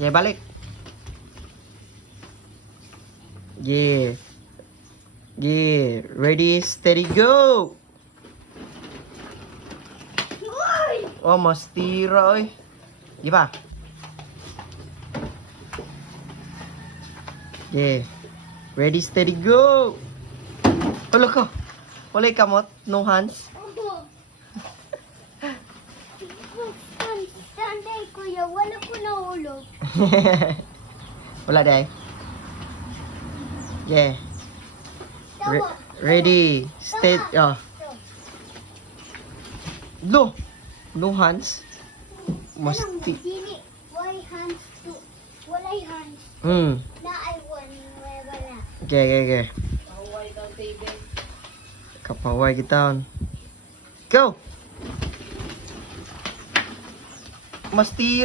Yeah, balik. Yeah. Yeah. Ready, steady, go! Oh, mas tira, oy. Di ba? Yeah. Ready, steady, go! Wala ka. Walay kamot. No hands. Sunday, kuya, wala ko nahulog. Wala, day. Yeah. Tawa. Ready, steady. Oh. No. No hands. Mas Anong ti... dili? Why hands to? Walay hands. Na I won. Wala. Okay, okay, okay. Mahuway kang TV. Kapaway kita. Go! Mas tira.